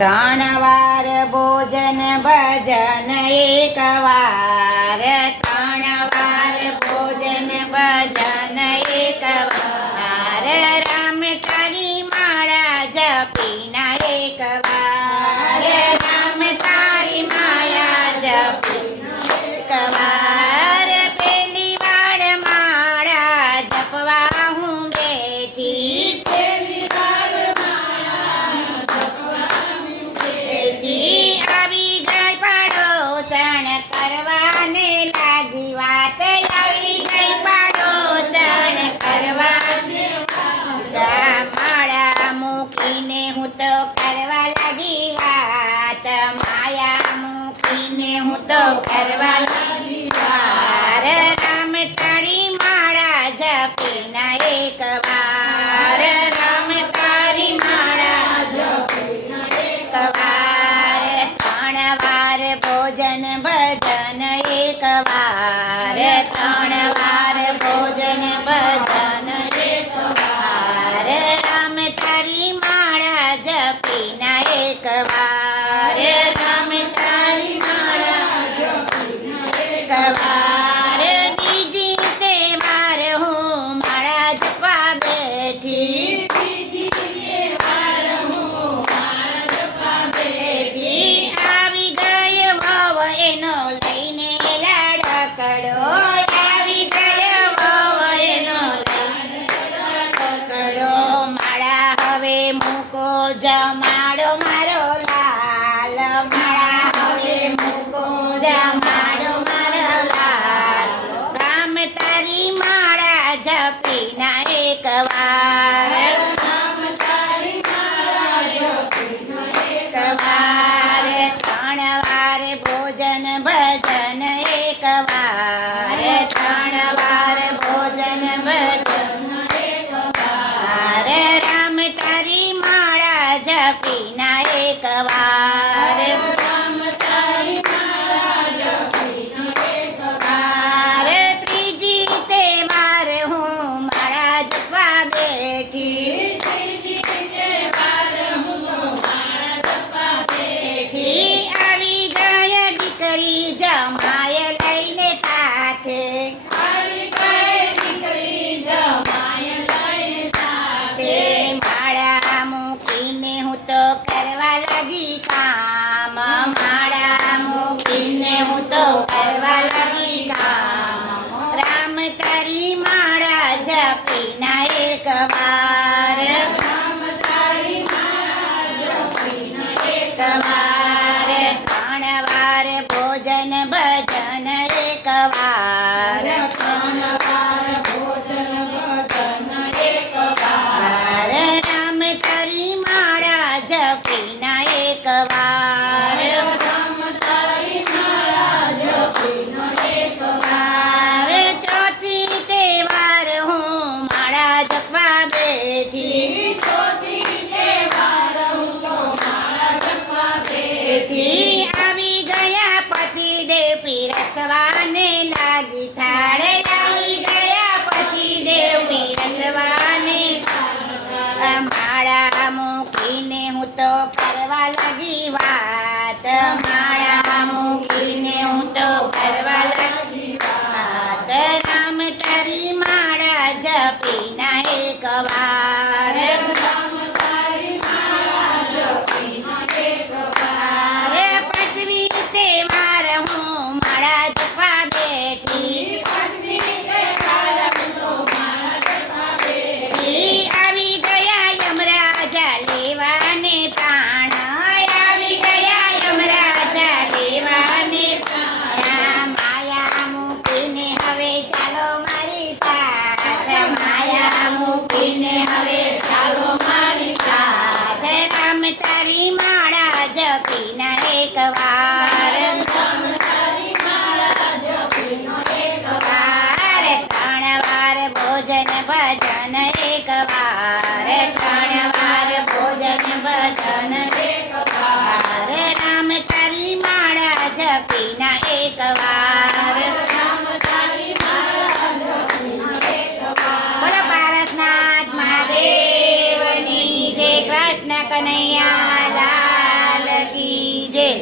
ત્રણ વાર ભોજન ભજન એક વાર, ત્રણ વાર ભોજન ભજન એક વાર, રામ તારી માળા જપીના એક વાર, રામ તારી માળા જપીના એક વાર, પેલી વાર માળા જપવા હું બેઠી, હું તો કરવા લાગી વાત, માયા મૂકીને હું તો કરવા લાગી વાર, રામ તારી માળા જપીના એક વાર, રામ તારી માળા જપીના એક વાર, ત્રણ વાર ભોજન ભજન એક વાર, ત્રણ વાર ભોજન ભજન એક વાર, રામ તારી જપીના એક વાર, રામ તારી માળા જપીના એક વાર, બીજી તહેવાર હું માળા જપવા બેઠી, બીજી તહેવાર હું માળા જપવા બેઠી, આવી ગયો વહુ એનો લઈને લાડકડો, આવી ગયો વહુ એનો લાડકડો, માળા હવે મૂકો જમાડો મારો લાલ, માળા હવે મૂકો જમાડો મારો લાલ, રામ તારી માળા જપીના એક વાર, રામ તારી માળા જપીના એક વાર, ત્રણ વાર ભોજન ભજન એક વાર, ત્રણ વાર ભોજન ભજન એક વાર, રામ તારી જપીના એક વાર, રામ તારી માળા જપીના એક વાર, ત્રીજી તહેવાર હું માળા જપવા બેઠી, ત્રીજી તહેવાર હું માળા જપવા બેઠી, આવી ગયા દીકરી જમાય લઈને સાથે, આવી ગઈ દીકરી જમાય લઈને સાથે, માળા મૂકીને હું તો કરવા લાગી કામ, માળા મૂકીને હું તો કરવા લાગી કામ, રામ તારી માળા જપીના એક વાર, રામ તારી માળા જપીના એક વાર, ત્રણ વાર ભોજન ભજન એક વાર, ત્રણ વાર ભોજન ભજન એક વાર, રામ તારી માળા જપીના એક વાર, રામ તારી માળા જપીના એક વાર, ચોથી તહેવાર હું માળા જપવા બેઠી, ચોથી તહેવાર હું માળા જપવા બેઠી, આવી ગયા પતિદેવ પીરસવાને લાગી થાળ, આવી ગયા પતિદેવ પીરસવાને માળા મૂકીને હું તો કરવા લાગી વાત, માળા મૂકીને હું તો કરવા લાગી વાત, રામ તારી માળા જપીના એક વાર, રામ તારી માળા જપીના એક વાર, પાંચમી તહેવાર હું માળા જપવા બેઠી, પાંચમી તહેવાર હું માળા જપવા બેઠી, આવી ગયા યમરાજા લેવાને પ્રાણ, આવી ગયા યમરાજા લેવાને પ્રાણ, માયા મૂકીને હવે ચાલો મારી સાથ, માયા મૂકીને હવે ચાલો મારી સાથ, રામ તારી